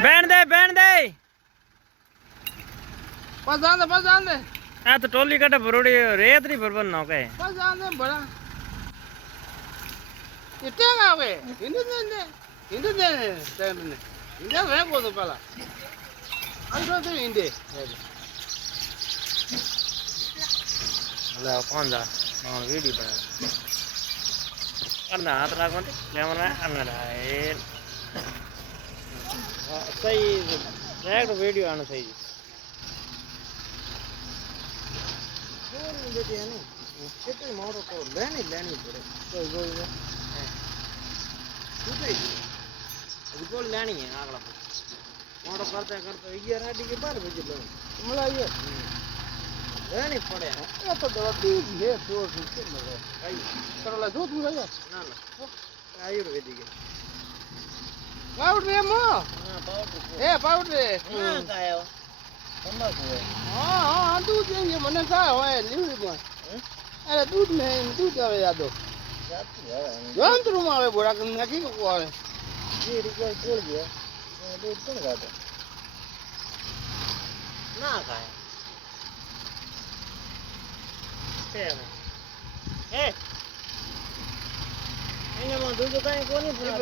बैठ दे बस जान दे आ तो टोली कटे भरोड़ी रेत नहीं भरबन ना के बस जान दे बड़ा इतने ना वे इंदे वे को तो पला अंदर तो इंदे ले कौन जा हां वीडियो बना करना हाथ लागो कैमरा अन्ना है सही डायरेक्ट वीडियो आना सही देते हैं ना कितने मोड़ो को लेनी पड़े कोई है ठीक है अभी को लेनी है अगला मोड़ो करते ये राडी के बाहर भेज लो मला ये लेनी पड़े ये तो दवा दी है तो के लगे आई करला जो तू लगा ना आयुर्वेदिक पाउडर मो हां पाउडर ए पाउडर हां कायो तंबाकू है हां दूध ये मने का है लीवरी में अरे दूध में दूध आवे यादो जंतु में आवे बोरा के नकी को आवे ये रिक्वेस्ट छोड़ दिया दूध कौन खाता ना खाए ए इने में दूध काई कोनी फरा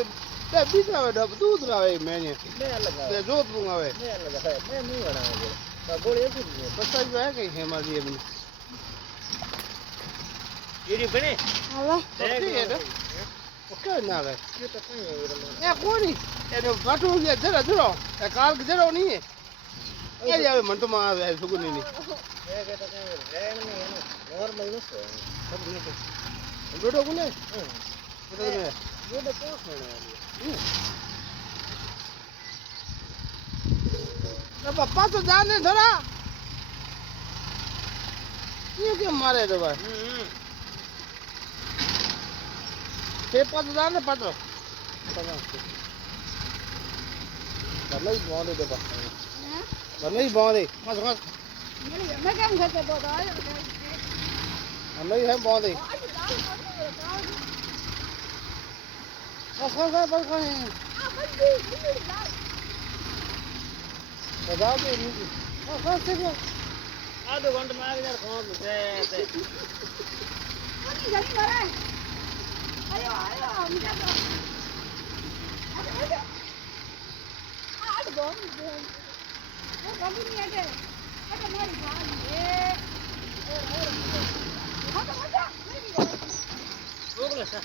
ते बीच आवे दूध आवे मैंने मैं अलग ते जोत दूंगा आवे मैं अलग है मैं नहीं बनाऊंगा तो गोली ऐसी है पता ही है कहीं है मारी ये ये बने Allah. ठीक है ना ओके ना है ये तो कहीं है ये कोनी ये तो बाटू ये जरा ये कार के जरा नहीं है ये आवे मन तो मां आवे सुगुनी नहीं ये कहता कहीं रहन में है ना नॉर्मल न सो सब नहीं तो बेटो बोले बेटो में ये तो क्या खाना है तो पापा तो जाने थोड़ा ये क्या मारे रे भाई पेपर तो जाने पड़ो नहीं बांधे दे बस नहीं बांधे मत मत मैं क्या करते तो नहीं है बांधे बस बता दे नहीं आधो घंटे में आगे यार कौन से कोनी जल्दी मारे आयो मिटा दो अरे आड़ दो वो कभी नहीं आते अरे मेरी बात ये और रोक ले सर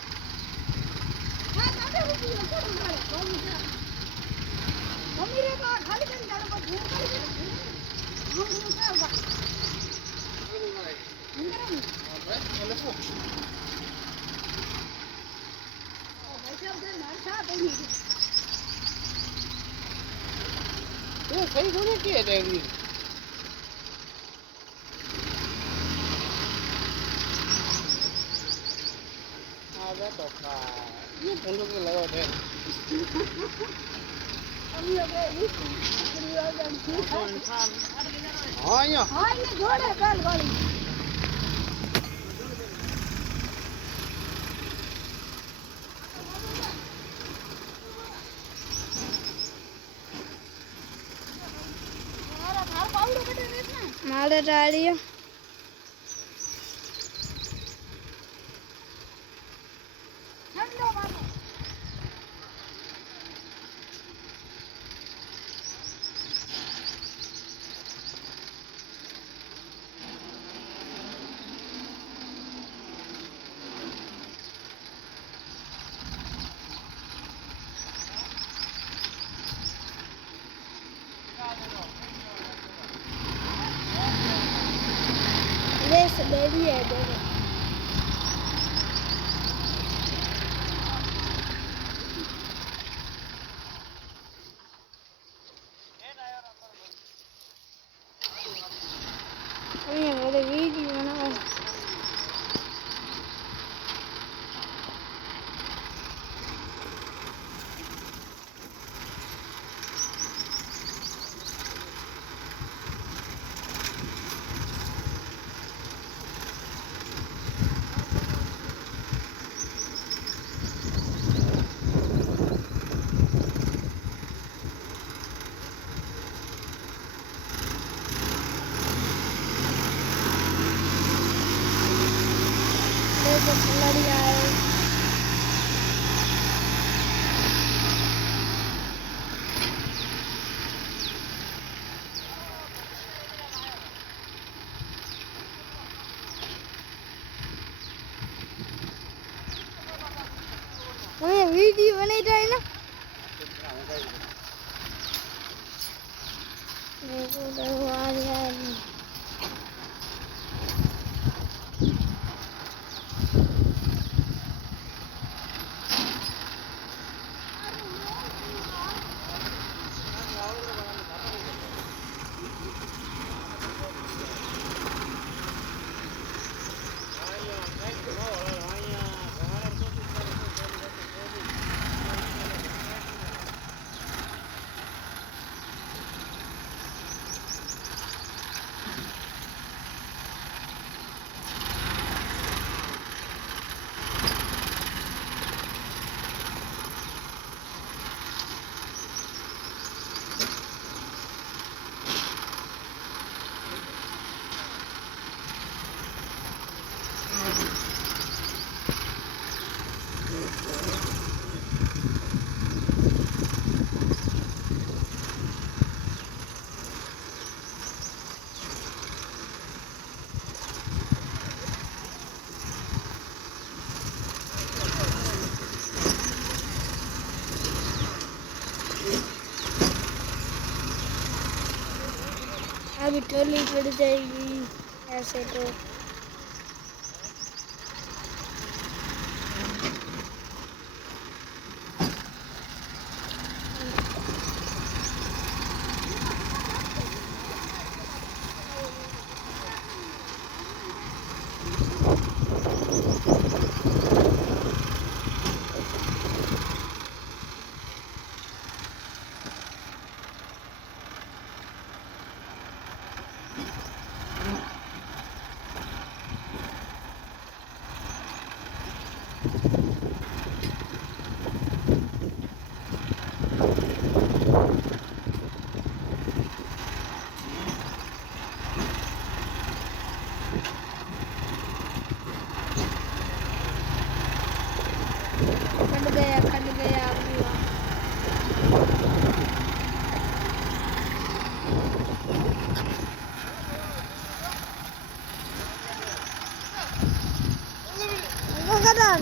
हां दादा रुक जा मारे कौन है मम्मी रे का खाली कर जाने को घूम कर हम क्या होगा ये सही होने की है देवी आ जा तो का ये बंदूक के लगा दे हम लोग ये पूरी आदमी हां या हां ये जोड़े बैल वाली माले डालियो से बेबी है देखो ये मेरे वीडियो बना वीडियो बने जाए ना देखो देखो आ गया अभी टोली पड़ जाएगी ऐसे तो खंड गया पूरा गगन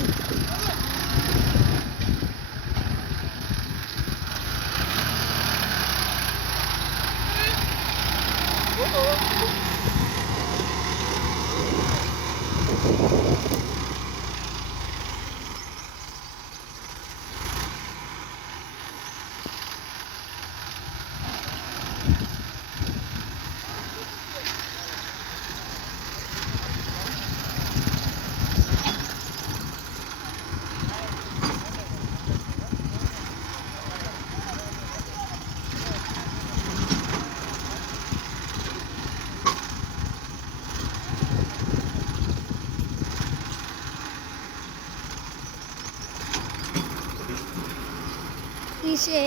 पीछे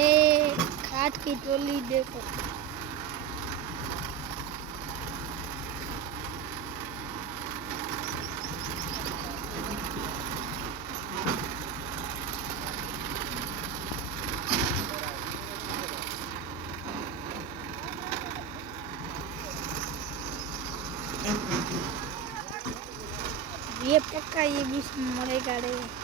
खाट की टोली देखो ये पक्का ये बीच में मरेगा रे